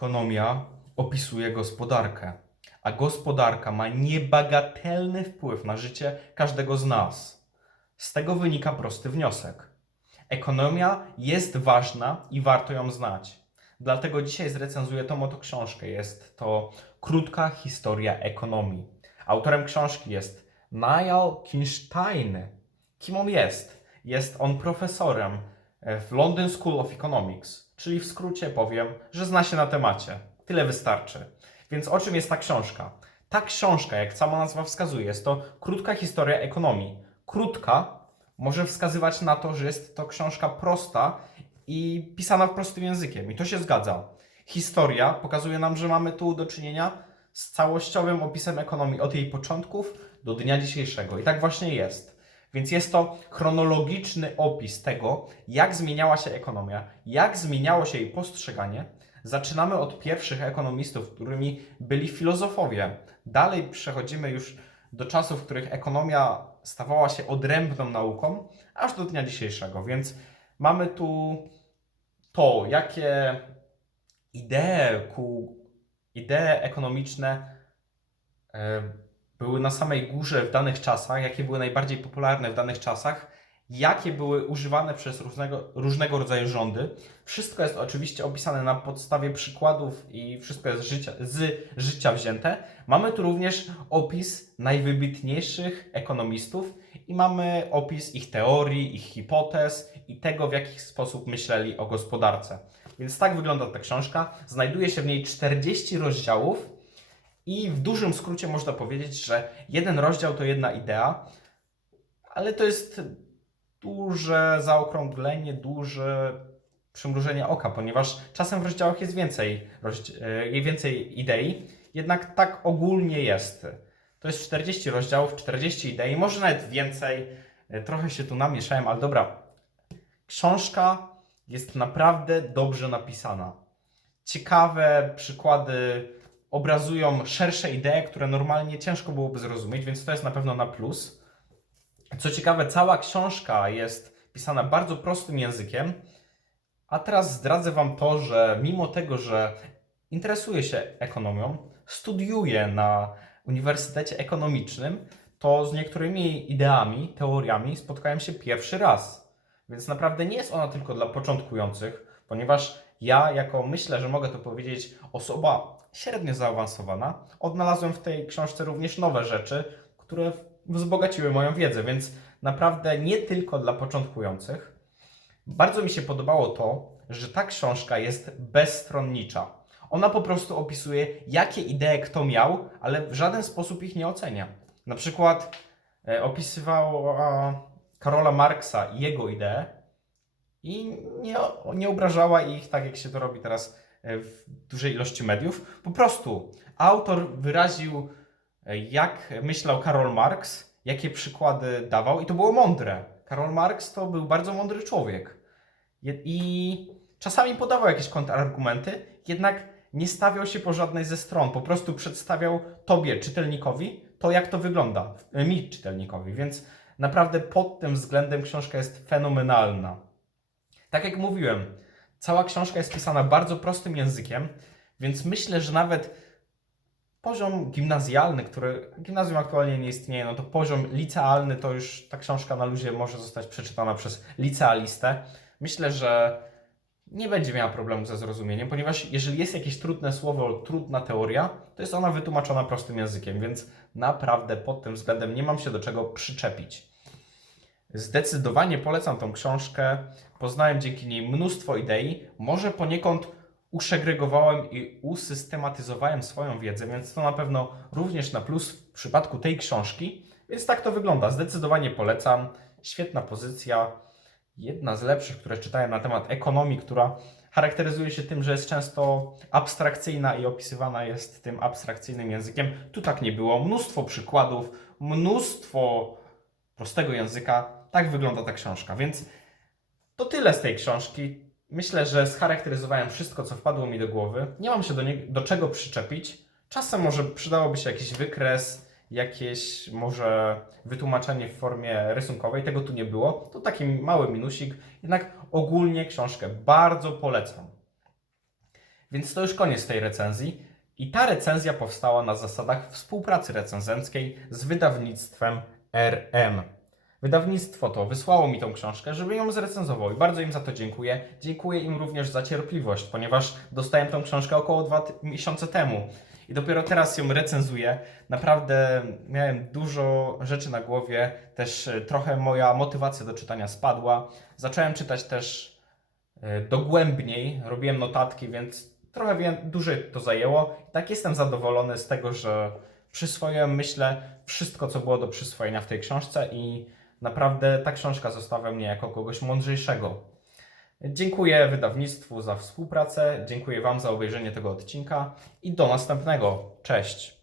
Ekonomia opisuje gospodarkę, a gospodarka ma niebagatelny wpływ na życie każdego z nas. Z tego wynika prosty wniosek. Ekonomia jest ważna i warto ją znać. Dlatego dzisiaj zrecenzuję tą oto książkę. Jest to krótka historia ekonomii. Autorem książki jest Niall Kinstein. Kim on jest? Jest on profesorem w London School of Economics, czyli w skrócie powiem, że zna się na temacie. Tyle wystarczy. Więc o czym jest ta książka? Ta książka, jak sama nazwa wskazuje, jest to krótka historia ekonomii. Krótka może wskazywać na to, że jest to książka prosta i pisana prostym językiem. I to się zgadza. Historia pokazuje nam, że mamy tu do czynienia z całościowym opisem ekonomii od jej początków do dnia dzisiejszego. I tak właśnie jest. Więc jest to chronologiczny opis tego, jak zmieniała się ekonomia, jak zmieniało się jej postrzeganie. Zaczynamy od pierwszych ekonomistów, którymi byli filozofowie. Dalej przechodzimy już do czasów, w których ekonomia stawała się odrębną nauką, aż do dnia dzisiejszego. Więc mamy tu to, jakie idee ku idee ekonomiczne e, były na samej górze w danych czasach, jakie były najbardziej popularne w danych czasach, jakie były używane przez różnego, różnego rodzaju rządy. Wszystko jest oczywiście opisane na podstawie przykładów i wszystko jest życia, z życia wzięte. Mamy tu również opis najwybitniejszych ekonomistów i mamy opis ich teorii, ich hipotez i tego, w jaki sposób myśleli o gospodarce. Więc tak wygląda ta książka. Znajduje się w niej 40 rozdziałów. I w dużym skrócie można powiedzieć, że jeden rozdział to jedna idea, ale to jest duże zaokrąglenie, duże przymrużenie oka, ponieważ czasem w rozdziałach jest więcej, e, więcej idei, jednak tak ogólnie jest. To jest 40 rozdziałów, 40 idei, może nawet więcej. E, Trochę się tu namieszałem, ale dobra. Książka jest naprawdę dobrze napisana. Ciekawe przykłady obrazują szersze idee, które normalnie ciężko byłoby zrozumieć, więc to jest na pewno na plus. Co ciekawe, cała książka jest pisana bardzo prostym językiem, a teraz zdradzę Wam to, że mimo tego, że interesuję się ekonomią, studiuję na Uniwersytecie Ekonomicznym, to z niektórymi ideami, teoriami spotkałem się pierwszy raz. Więc naprawdę nie jest ona tylko dla początkujących, ponieważ ja, jako myślę, że mogę to powiedzieć, osoba średnio zaawansowana, odnalazłem w tej książce również nowe rzeczy, które wzbogaciły moją wiedzę, więc naprawdę nie tylko dla początkujących. Bardzo mi się podobało to, że ta książka jest bezstronnicza. Ona po prostu opisuje, jakie idee kto miał, ale w żaden sposób ich nie ocenia. Na przykład e, opisywała Karola Marksa i jego idee i nie, nie obrażała ich tak, jak się to robi teraz e, w dużej ilości mediów. Po prostu autor wyraził, e, jak myślał Karol Marx, jakie przykłady dawał, i to było mądre. Karol Marx to był bardzo mądry człowiek. I czasami podawał jakieś kontrargumenty, jednak nie stawiał się po żadnej ze stron. Po prostu przedstawiał tobie, czytelnikowi, to jak to wygląda. e, Mi, czytelnikowi. Więc naprawdę pod tym względem książka jest fenomenalna. Tak jak mówiłem, cała książka jest pisana bardzo prostym językiem, więc myślę, że nawet poziom gimnazjalny, który gimnazjum aktualnie nie istnieje, no to poziom licealny to już ta książka na luzie może zostać przeczytana przez licealistę. Myślę, że nie będzie miała problemu ze zrozumieniem, ponieważ jeżeli jest jakieś trudne słowo, trudna teoria, to jest ona wytłumaczona prostym językiem, więc naprawdę pod tym względem nie mam się do czego przyczepić. Zdecydowanie polecam tą książkę. Poznałem dzięki niej mnóstwo idei. Może poniekąd uszegregowałem i usystematyzowałem swoją wiedzę, więc to na pewno również na plus w przypadku tej książki. Więc tak to wygląda. Zdecydowanie polecam. Świetna pozycja. Jedna z lepszych, które czytałem na temat ekonomii, która charakteryzuje się tym, że jest często abstrakcyjna i opisywana jest tym abstrakcyjnym językiem. Tu tak nie było. Mnóstwo przykładów, mnóstwo prostego języka. Tak wygląda ta książka. Więc to tyle z tej książki. Myślę, że scharakteryzowałem wszystko, co wpadło mi do głowy. Nie mam się do, nie, do czego przyczepić. Czasem może przydałoby się jakiś wykres, jakieś może wytłumaczenie w formie rysunkowej. Tego tu nie było. To taki mały minusik. Jednak ogólnie książkę bardzo polecam. Więc to już koniec tej recenzji. I ta recenzja powstała na zasadach współpracy recenzenckiej z wydawnictwem RM. Wydawnictwo to wysłało mi tą książkę, żeby ją zrecenzował i bardzo im za to dziękuję. Dziękuję im również za cierpliwość, ponieważ dostałem tą książkę około dwa miesiące temu i dopiero teraz ją recenzuję. Naprawdę miałem dużo rzeczy na głowie, też e, trochę moja motywacja do czytania spadła. Zacząłem czytać też e, dogłębniej, robiłem notatki, więc trochę dłużej to zajęło. I tak jestem zadowolony z tego, że przyswoiłem, myślę, wszystko, co było do przyswojenia w tej książce i naprawdę ta książka zostawia mnie jako kogoś mądrzejszego. Dziękuję wydawnictwu za współpracę, dziękuję Wam za obejrzenie tego odcinka i do następnego. Cześć!